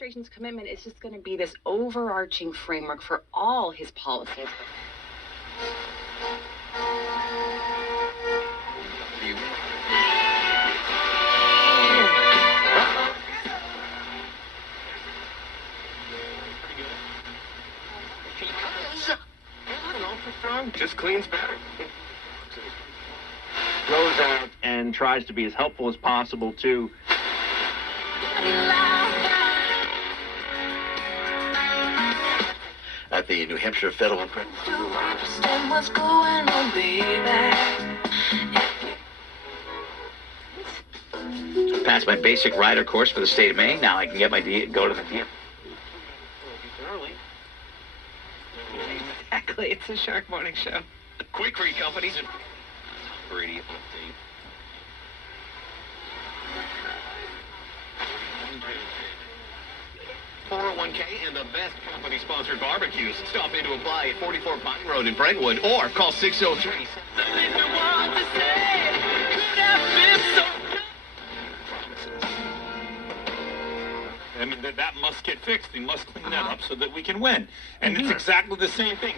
administration's commitment is just going to be this overarching framework for all his policies. Just cleans better. Goes out and tries to be as helpful as possible to. At the New Hampshire Federal Court. Passed my basic rider course for the state of Maine. Now I can get my go to the DM. Exactly, it's a Shark Morning Show. Quick Free Companies and Brady update. .401k and the best company-sponsored barbecues. Stop in to apply at 44 Pine Road in Brentwood or call 603. I mean, that must get fixed. We must clean that up so that we can win. And it's exactly the same thing.